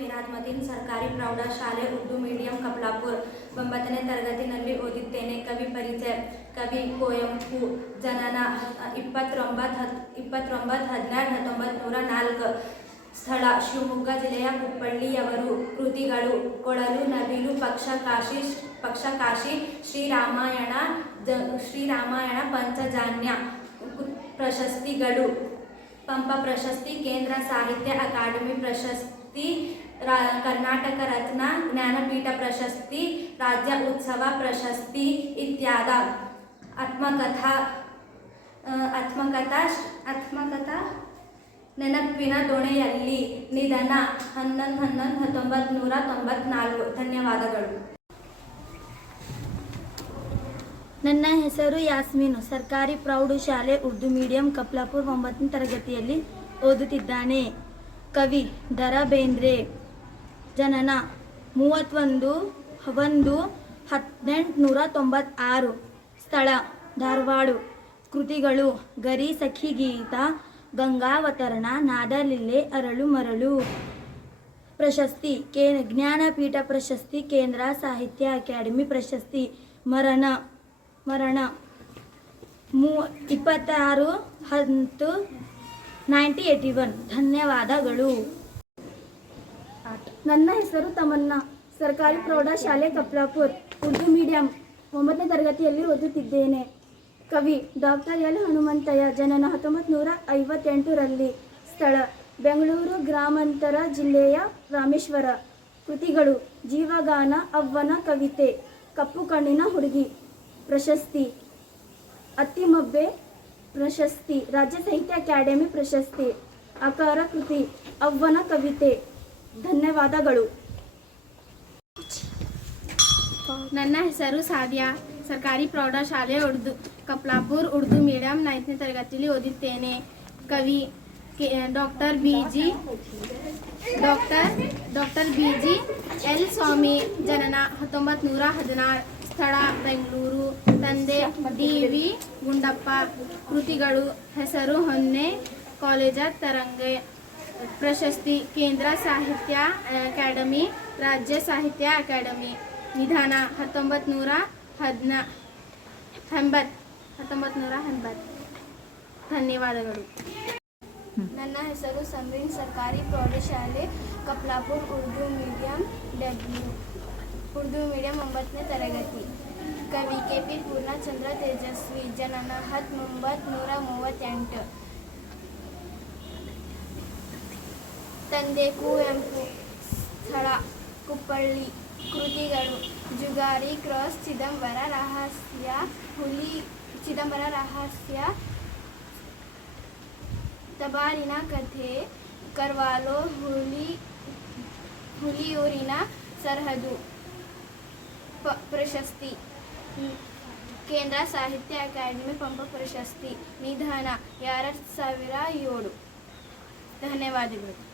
ಮಿರಾಜ್ಮದೀನ್ ಸರ್ಕಾರಿ ಪ್ರೌಢಶಾಲೆ ಉರ್ದು ಮೀಡಿಯಂ ಕಪ್ಲಾಪುರ್ ಒಂಬತ್ತನೇ ತರಗತಿನಲ್ಲಿ ಓದಿದ್ದೇನೆ. ಕವಿ ಪರಿಚಯ, ಕವಿ ಕುವೆಂಪು ಜನನ ಇಪ್ಪತ್ತೊಂಬತ್ತು ಹತ್ ಇಪ್ಪತ್ತೊಂಬತ್ತು ಹದಿನೆಂಟು ಹತ್ತೊಂಬತ್ತು ನೂರ ನಾಲ್ಕು ಸ್ಥಳ, ಶಿವಮೊಗ್ಗ ಜಿಲ್ಲೆಯ ಕುಪ್ಪಳ್ಳಿಯವರು, ಕೃತಿಗಳು, ಕೊಳಲು, ನವಿಲು, ಪಕ್ಷ ಕಾಶಿ ಪಕ್ಷ ಕಾಶಿ, ಶ್ರೀರಾಮಾಯಣ, ಜ, ಶ್ರೀರಾಮಾಯಣ ಪಂಚಜಾನ್ಯ ಪ್ರಶಸ್ತಿಗಳು, ಪಂಪ ಪ್ರಶಸ್ತಿ, ಕೇಂದ್ರ ಸಾಹಿತ್ಯ ಅಕಾಡೆಮಿ ಪ್ರಶಸ್ತಿ ರಾ- ಕರ್ನಾಟಕ ರತ್ನ, ಜ್ಞಾನಪೀಠ ಪ್ರಶಸ್ತಿ, ರಾಜ್ಯ ಉತ್ಸವ ಪ್ರಶಸ್ತಿ ಇತ್ಯಾದ. ಆತ್ಮಕಥಾ ಆತ್ಮಕಥಾ ಆತ್ಮಕಥಾ ನೆನಪಿನ ದೊಣೆಯಲ್ಲಿ ನಿಧನ ಹನ್ನೊಂದು ಹನ್ನೊಂದು, ಹತ್ತೊಂಬತ್ತು, ನೂರ ತೊಂಬತ್ನಾಲ್ಕು. ಧನ್ಯವಾದಗಳು. ನನ್ನ ಹೆಸರು ಯಾಸ್ಮೀನು. ಸರ್ಕಾರಿ ಪ್ರೌಢಶಾಲೆ ಉರ್ದು ಮೀಡಿಯಂ ಕಪ್ಲಾಪುರ್ ಒಂಬತ್ತನೇ ತರಗತಿಯಲ್ಲಿ ಓದುತ್ತಿದ್ದಾನೆ. ಕವಿ ದರಾ ಬೇಂದ್ರೆ ಜನನ ಮೂವತ್ತೊಂದು, ಒಂದು ಹದಿನೆಂಟುನೂರ ತೊಂಬತ್ತಾರು ಸ್ಥಳ ಧಾರವಾಡ. ಕೃತಿಗಳು ಗರಿ ಸಖಿ ಗೀತ, ಗಂಗಾವತರಣ, ನಾದಲಿಲ್ಲೆ, ಅರಳು ಮರಳು. ಪ್ರಶಸ್ತಿ ಕೇ, ಜ್ಞಾನಪೀಠ ಪ್ರಶಸ್ತಿ, ಕೇಂದ್ರ ಸಾಹಿತ್ಯ ಅಕಾಡೆಮಿ ಪ್ರಶಸ್ತಿ, ಮರಣ ಮರಣ. ಮೂ, ಇಪ್ಪತ್ತಾರು, ಹತ್ತು ನೈಂಟಿ ಏಯ್ಟಿ ಒನ್. ಧನ್ಯವಾದಗಳು. ನನ್ನ ಹೆಸರು ತಮನ್ನ. ಸರ್ಕಾರಿ ಪ್ರೌಢಶಾಲೆ ಕಪ್ಲಾಪುರ್. ಉರ್ದು ಮೀಡಿಯಂ. ಒಂಬತ್ತನೇ ತರಗತಿಯಲ್ಲಿ ಓದುತ್ತಿದ್ದೇನೆ. ಕವಿ ಡಾಕ್ಟರ್ ಎಲ್ ಹನುಮಂತಯ್ಯ, ಜನನ ಹತ್ತೊಂಬತ್ತು ನೂರ ಐವತ್ತೆಂಟರಲ್ಲಿ. ಸ್ಥಳ, ಬೆಂಗಳೂರು ಗ್ರಾಮಾಂತರ ಜಿಲ್ಲೆಯ ರಾಮೇಶ್ವರ. ಕೃತಿಗಳು, ಜೀವಗಾನ, ಅವ್ವನ ಕವಿತೆ, ಕಪ್ಪು ಕಣ್ಣಿನ ಹುಡುಗಿ. ಪ್ರಶಸ್ತಿ, ಅತ್ತಿಮಬ್ಬೆ ಪ್ರಶಸ್ತಿ, ರಾಜ್ಯ ಸಾಹಿತ್ಯ ಅಕಾಡೆಮಿ ಪ್ರಶಸ್ತಿ, ಅಕಾರ ಕೃತಿ, ಅವ್ವನ ಕವಿತೆ. ಧನ್ಯವಾದಗಳು. ನನ್ನ ಹೆಸರು ಸಾಧ್ಯ. ಸರ್ಕಾರಿ ಪ್ರೌಢಶಾಲೆ ಉರ್ದು, ಕಪ್ಲಾಪುರ್ ಉರ್ದು ಮೀಡಿಯಂ ನೈನ್ತನೇ ತರಗತಿಯಲ್ಲಿ ಓದಿದ್ದೇನೆ ಕವಿ doctor B G, doctor doctor B G L Swamy, ಜನನ ಹತ್ತೊಂಬತ್ತು ನೂರ ಹದಿನಾರು. ಸ್ಥಳ, ಬೆಂಗಳೂರು, ತಂದೆ ಡಿ ವಿ ಗುಂಡಪ್ಪ. ಕೃತಿಗಳು, ಹೆಸರು, ಹೊನ್ನೆ, ಕಾಲೇಜ, ತರಂಗೆ. ಪ್ರಶಸ್ತಿ, ಕೇಂದ್ರ ಸಾಹಿತ್ಯ ಅಕಾಡೆಮಿ, ರಾಜ್ಯ ಸಾಹಿತ್ಯ ಅಕಾಡೆಮಿ. ನಿಧಾನ ಹತ್ತೊಂಬತ್ತು ನೂರ ಹದಿನ ಎಂಬತ್ತು ಹತ್ತೊಂಬತ್ತು ನೂರ ಎಂಬತ್ತು ಧನ್ಯವಾದಗಳು. ನನ್ನ ಹೆಸರು ಸಮೀನ್ ಸರ್ಕಾರಿ ಪ್ರೌಢಶಾಲೆ Kaplapur, Urdu, medium, W. Urdu medium ಒಂಬತ್ತನೇ ತರಗತಿ ಕವಿ ಕೆ ಪಿ ಪೂರ್ಣಚಂದ್ರ ತೇಜಸ್ವಿ ಜನನ ಹತ್ತೊಂಬತ್ತು ನೂರ ಮೂವತ್ತೆಂಟು ತಂದೆ ಕುವೆಂಪು ಸ್ಥಳ ಕುಪ್ಪಳ್ಳಿ ಕೃತಿಗಳು ಜುಗಾರಿ ಕ್ರಾಸ್ ಚಿದಂಬರ ರಹಸ್ಯ ಹುಲಿ ಚಿದಂಬರ ರಹಸ್ಯ ತಬಾರಿನ ಕಥೆ ಕರ್ವಾಲೋ ಹುಲಿ ಹುಲಿಯೂರಿನ ಸರಹದು ಪ ಪ್ರಶಸ್ತಿ. ಕೇಂದ್ರ ಸಾಹಿತ್ಯ ಅಕಾಡೆಮಿ ಪಂಪ ಪ್ರಶಸ್ತಿ ನಿಧಾನ. ಎರಡು ಸಾವಿರ ಏಳು. ಧನ್ಯವಾದಗಳು.